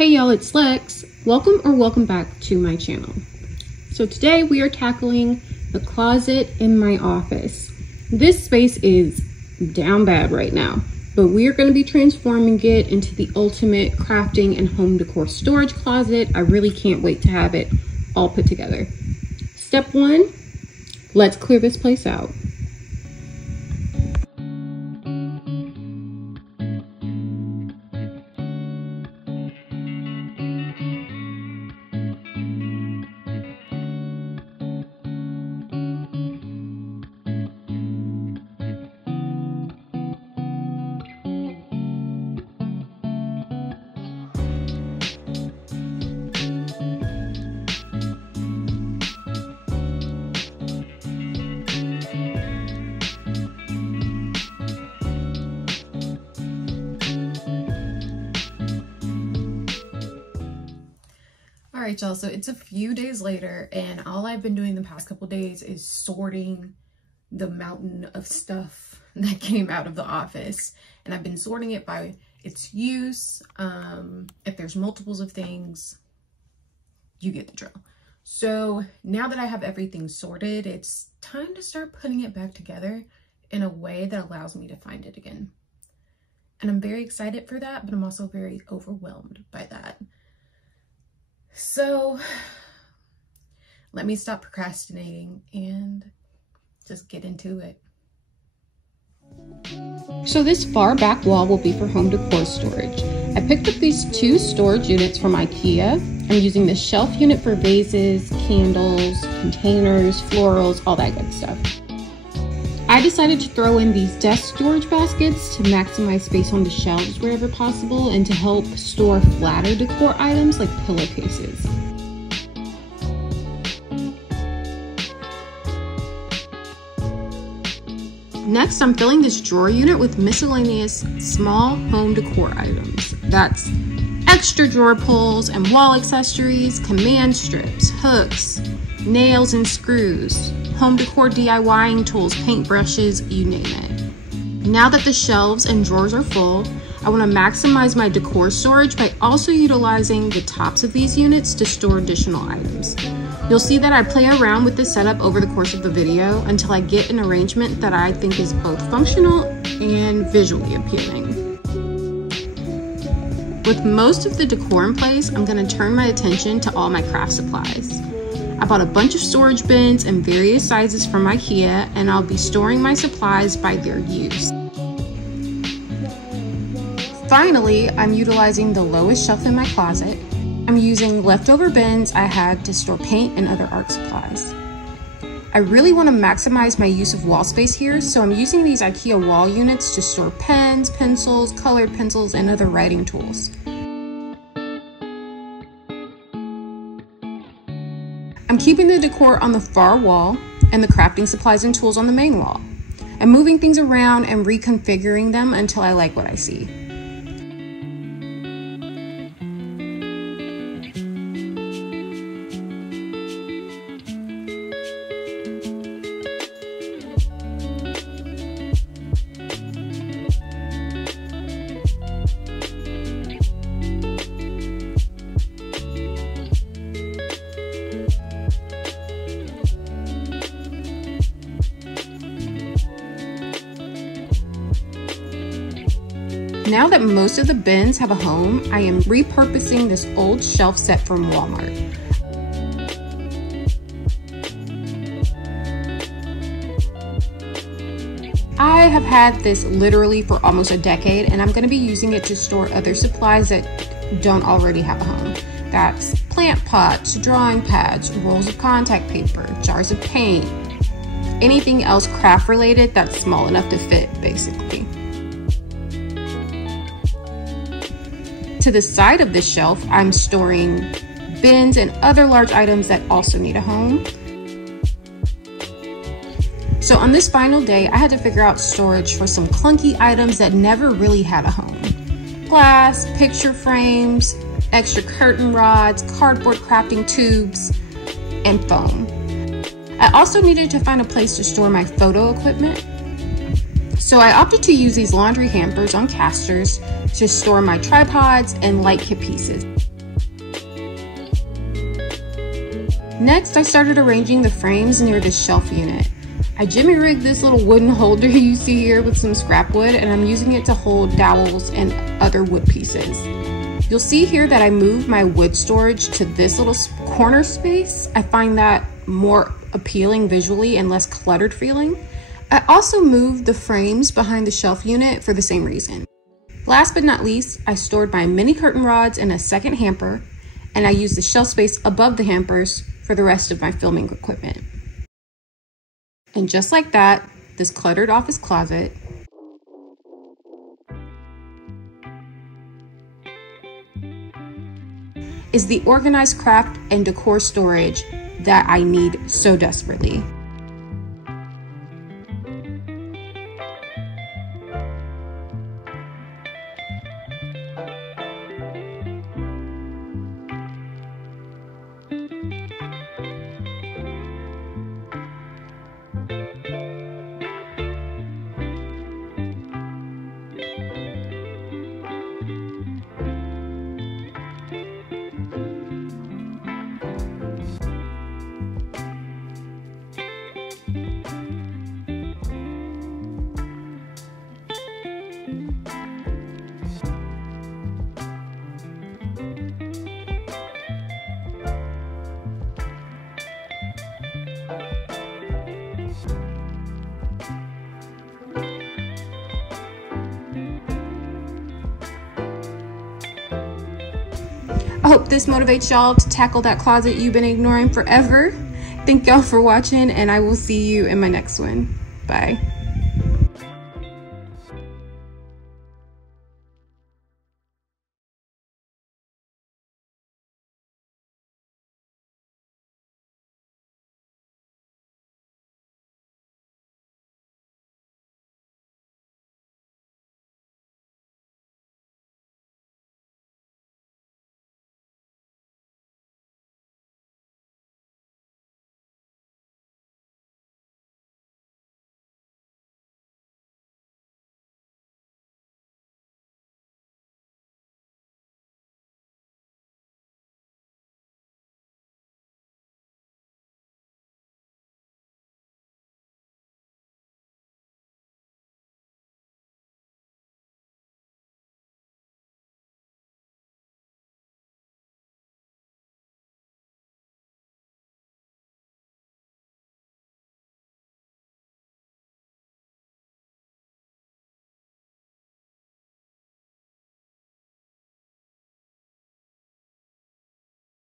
Hey y'all, it's Lex. Welcome back to my channel. So today we are tackling the closet in my office. This space is down bad right now, but we are going to be transforming it into the ultimate crafting and home decor storage closet. I really can't wait to have it all put together. Step one, let's clear this place out. All right, y'all, so it's a few days later and all I've been doing the past couple days is sorting the mountain of stuff that came out of the office. And I've been sorting it by its use. If there's multiples of things, you get the drill. So now that I have everything sorted, it's time to start putting it back together in a way that allows me to find it again. And I'm very excited for that, but I'm also very overwhelmed by that. So let me stop procrastinating and just get into it. So this far back wall will be for home decor storage. I picked up these two storage units from IKEA. I'm using the shelf unit for vases, candles, containers, florals, all that good stuff. I decided to throw in these desk storage baskets to maximize space on the shelves wherever possible and to help store flatter decor items like pillowcases. Next, I'm filling this drawer unit with miscellaneous small home decor items. That's extra drawer pulls and wall accessories, command strips, hooks, nails and screws, home decor DIYing tools, paintbrushes, you name it. Now that the shelves and drawers are full, I want to maximize my decor storage by also utilizing the tops of these units to store additional items. You'll see that I play around with this setup over the course of the video until I get an arrangement that I think is both functional and visually appealing. With most of the decor in place, I'm going to turn my attention to all my craft supplies. I bought a bunch of storage bins in various sizes from IKEA, and I'll be storing my supplies by their use. Finally, I'm utilizing the lowest shelf in my closet. I'm using leftover bins I had to store paint and other art supplies. I really want to maximize my use of wall space here, so I'm using these IKEA wall units to store pens, pencils, colored pencils, and other writing tools. I'm keeping the decor on the far wall and the crafting supplies and tools on the main wall. I'm moving things around and reconfiguring them until I like what I see. Now that most of the bins have a home, I am repurposing this old shelf set from Walmart. I have had this literally for almost a decade, and I'm going to be using it to store other supplies that don't already have a home. That's plant pots, drawing pads, rolls of contact paper, jars of paint, anything else craft related that's small enough to fit, basically. To the side of this shelf, I'm storing bins and other large items that also need a home. So on this final day, I had to figure out storage for some clunky items that never really had a home. Glass, picture frames, extra curtain rods, cardboard crafting tubes, and foam. I also needed to find a place to store my photo equipment. So I opted to use these laundry hampers on casters to store my tripods and light kit pieces. Next, I started arranging the frames near the shelf unit. I jimmy rigged this little wooden holder you see here with some scrap wood, and I'm using it to hold dowels and other wood pieces. You'll see here that I moved my wood storage to this little corner space. I find that more appealing visually and less cluttered feeling. I also moved the frames behind the shelf unit for the same reason. Last but not least, I stored my mini curtain rods in a second hamper, and I used the shelf space above the hampers for the rest of my filming equipment. And just like that, this cluttered office closet is the organized craft and decor storage that I need so desperately. I hope this motivates y'all to tackle that closet you've been ignoring forever. Thank y'all for watching, and I will see you in my next one. Bye.